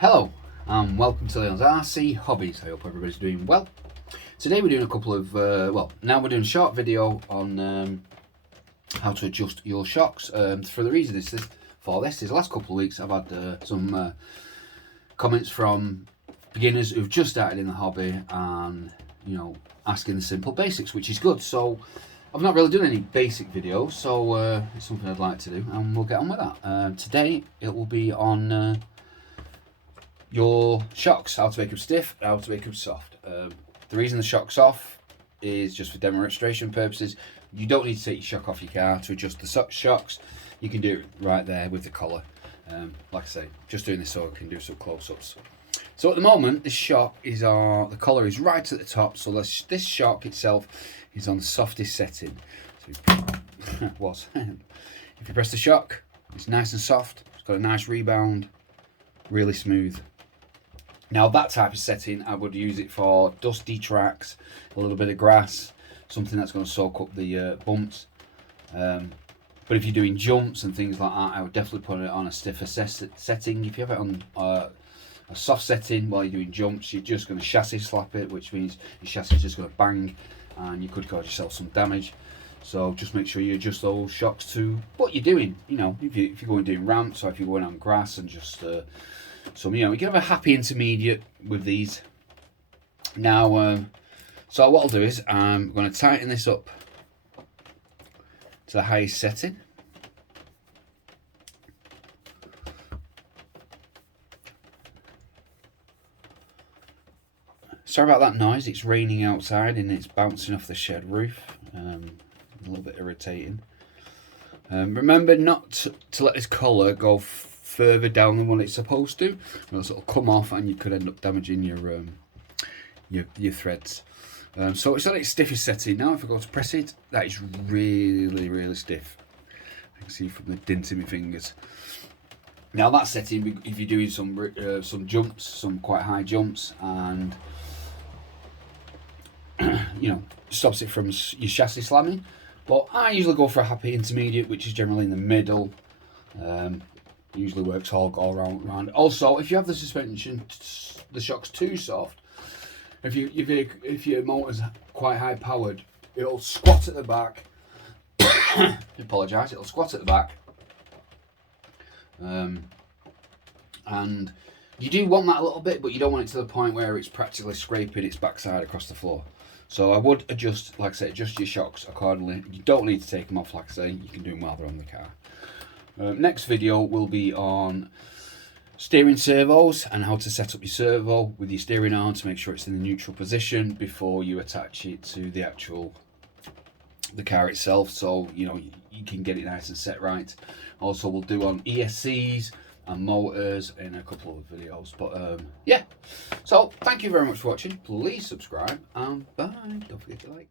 Hello and welcome to Leon's RC Hobbies. I hope everybody's doing well. Today we're doing a couple of, now we're doing a short video on how to adjust your shocks. For the reason for this is the last couple of weeks I've had some comments from beginners who've just started in the hobby and, you know, asking the simple basics, which is good. So I've not really done any basic videos, so it's something I'd like to do and we'll get on with that. Today it will be on your shocks, how to make them stiff, how to make them soft. The reason the shock's off is just for demonstration purposes. You don't need to take your shock off your car to adjust the shocks. You can do it right there with the collar. Like I say, just doing this so I can do some close-ups. So at the moment, this shock is the collar is right at the top. So this shock itself is on the softest setting. So if you press the shock, it's nice and soft. It's got a nice rebound, really smooth. Now that type of setting, I would use it for dusty tracks, a little bit of grass, something that's going to soak up the bumps. But if you're doing jumps and things like that, I would definitely put it on a stiffer setting. If you have it on a soft setting while you're doing jumps, you're just going to chassis slap it, which means your chassis is just going to bang and you could cause yourself some damage. So just make sure you adjust those shocks to what you're doing. You know, if you're going doing ramps or if you're going on grass and just so, you know, we can have a happy intermediate with these. Now, so what I'll do is I'm going to tighten this up to the highest setting. Sorry about that noise, it's raining outside and it's bouncing off the shed roof. A little bit irritating. Remember not to let this collar go further down than what it's supposed to, or else it'll come off and you could end up damaging your threads. So it's on its stiffest setting. Now if I go to press it, that is really stiff. I can see from the dint in my fingers. Now that setting, if you're doing some jumps, some quite high jumps, and you know, stops it from your chassis slamming. But I usually go for a happy intermediate, which is generally in the middle. Usually works all around. Also, if you have the suspension, the shock's too soft, if your motor's quite high powered, it'll squat at the back. Apologise, it'll squat at the back. And you do want that a little bit, but you don't want it to the point where it's practically scraping its backside across the floor. So I would adjust, like I say, adjust your shocks accordingly. You don't need to take them off, like I say, you can do them while they're on the car. Next video will be on steering servos and how to set up your servo with your steering arm to make sure it's in the neutral position before you attach it to the car itself, so you know you can get it nice and set right. Also, we'll do on ESCs and motors in a couple of videos. But yeah, so thank you very much for watching. Please subscribe and bye. Don't forget to like.